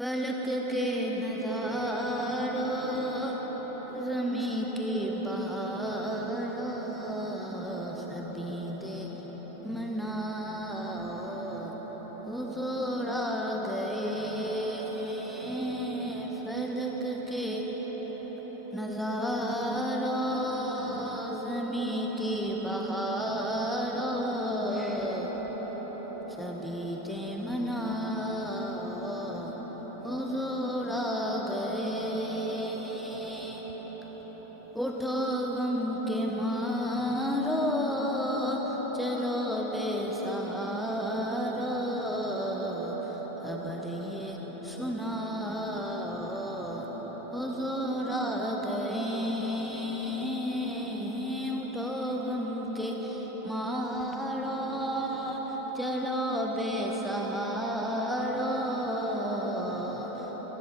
فلک کے نظاروں زمیں کی بہاروں سبھی دے منا حضور آ گئے فلک کے نظاروں زمیں کی بہاروں سبھی دے منا حضور آ گئے اٹھو غم کے مارو چلو بے سہارو خبر یہ سنا حضور آ گئے اٹھو غم کے مارو چلو بے سہارو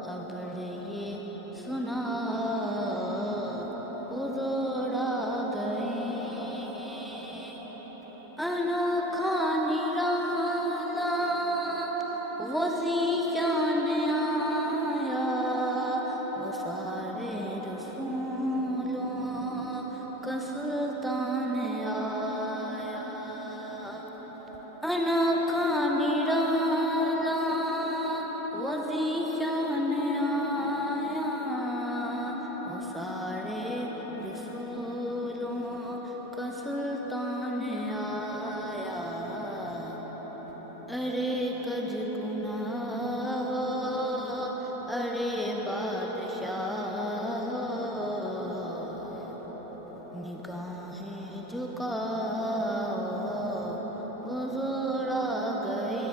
خبر یہ سنا حضور آ گئے انوکھا نرالا وہ ذیشان آیا وہ سارے رسولوں کا سلطان آیا انوکھا نرالا وہ ذیشان آیا وہ سارے رسولوں کا سلطان آیا ارے کج گناہ ہو ارے بادشاہ ہو نگاہیں جھکاؤ حضور آ گئے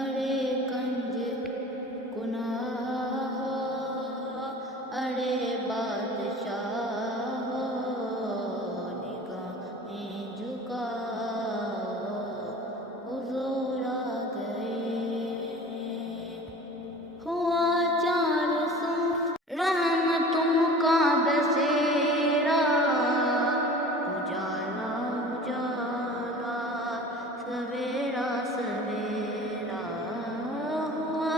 ارے کنج گناہ ہو ارے بادشاہ ہو نگاہیں جھکاؤ حضور آ گئے ہوا چار سو رحمتوں کا بسیرا اجالا اجالا سویرا سویرا ہوا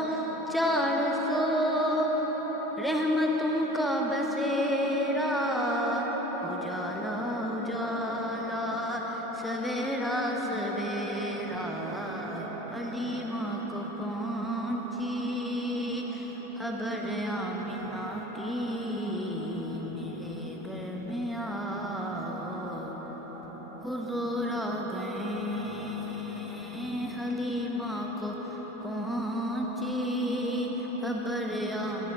400 رحمتوں کا بسیرا اجالا اجالا سویرا سویرا علیمہ کو پہنچی خبر آمنہ کی میرے گھر میں آؤ حضور آ گئے حلیمہ کو پہنچی خبر آمنہ